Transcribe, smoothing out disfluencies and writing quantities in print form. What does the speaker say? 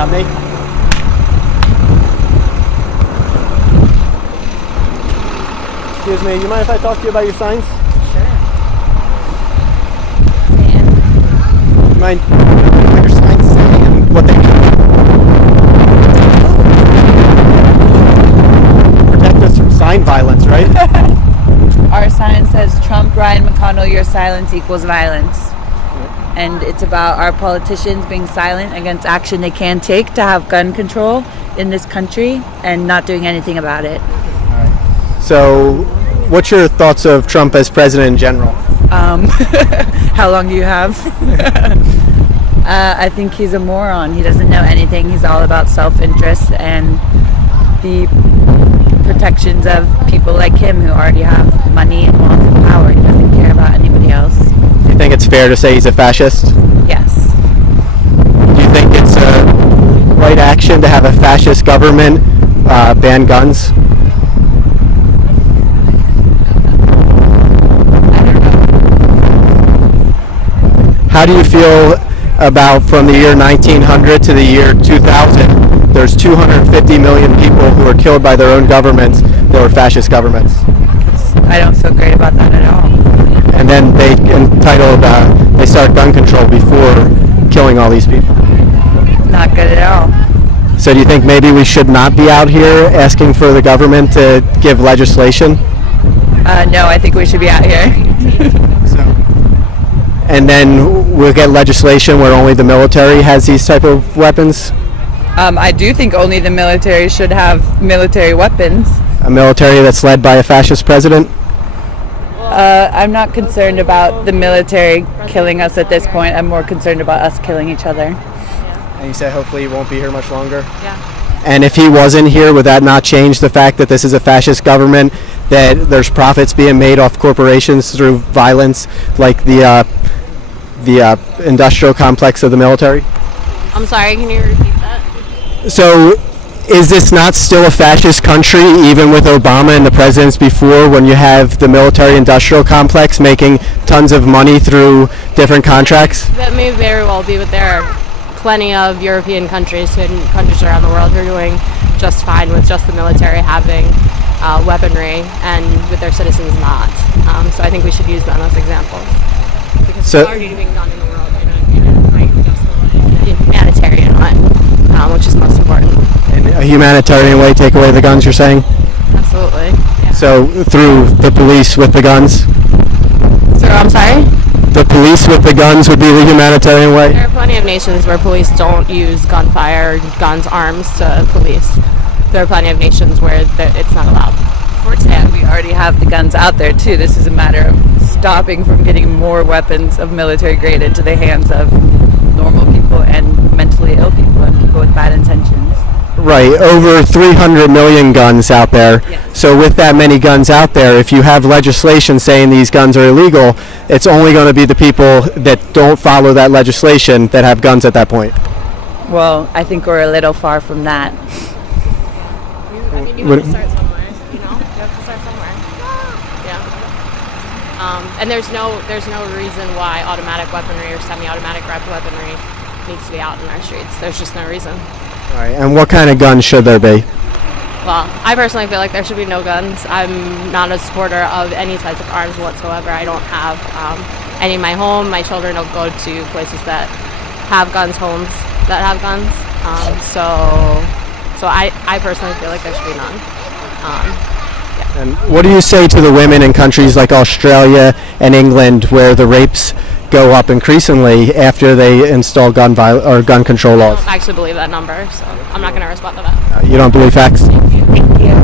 got me? Excuse me, you mind if I talk to you about your signs? You mind what your signs say and what they do? Protect us from sign violence, right? Our sign says, Trump, Ryan McConnell, your silence equals violence. And it's about our politicians being silent against action they can take to have gun control in this country and not doing anything about it. All right. So, what's your thoughts of Trump as president in general? How long do you have? I think he's a moron. He doesn't know anything. He's all about self-interest and the protections of people like him who already have money and wealth and power. He doesn't care about anybody else. Do you think it's fair to say he's a fascist? Yes. Do you think it's a right action to have a fascist government ban guns? I don't know. How do you feel about from the year 1900 to the year 2000? There's 250 million people who were killed by their own governments that were fascist governments. I don't feel great about that at all. And then they start gun control before killing all these people. Not good at all. So do you think maybe we should not be out here asking for the government to give legislation? No, I think we should be out here. And then we'll get legislation where only the military has these type of weapons? I do think only the military should have military weapons. A military that's led by a fascist president? I'm not concerned about the military killing us at this point. I'm more concerned about us killing each other. And you said hopefully he won't be here much longer? Yeah. And if he wasn't here, would that not change the fact that this is a fascist government, that there's profits being made off corporations through violence, like the industrial complex of the military? I'm sorry, can you repeat that? So is this not still a fascist country, even with Obama and the presidents before, when you have the military industrial complex making tons of money through different contracts? That may very well be, but there are plenty of European countries and countries around the world who are doing just fine with just the military having weaponry and with their citizens not. So I think we should use them as examples. Because it's already being done in the world in a humanitarian way, which is most important. In a humanitarian way, take away the guns, you're saying? Absolutely. Yeah. So through the police with the guns? I'm sorry? The police with the guns would be the humanitarian way? There are plenty of nations where police don't use gunfire, guns, arms to police. There are plenty of nations where it's not allowed. Fortunately, we already have the guns out there too. This is a matter of stopping from getting more weapons of military grade into the hands of normal people and mentally ill people and people with bad intentions. Right, over 300 million guns out there. Yes. So with that many guns out there, if you have legislation saying these guns are illegal, it's only going to be the people that don't follow that legislation that have guns at that point. Well, I think we're a little far from that. I mean, you have to start somewhere, you know? You have to start somewhere. Yeah. And there's no reason why automatic weaponry or semi-automatic weaponry needs to be out in our streets. There's just no reason. All right, and what kind of guns should there be? Well, I personally feel like there should be no guns. I'm not a supporter of any types of arms whatsoever. I don't have any in my home. My children don't go to places that have guns, homes that have guns. So I personally feel like there should be none. Yeah. And what do you say to the women in countries like Australia and England where the rapes go up increasingly after they install gun control laws? I don't actually believe that number, so I'm not going to respond to that. You don't believe facts? Thank you.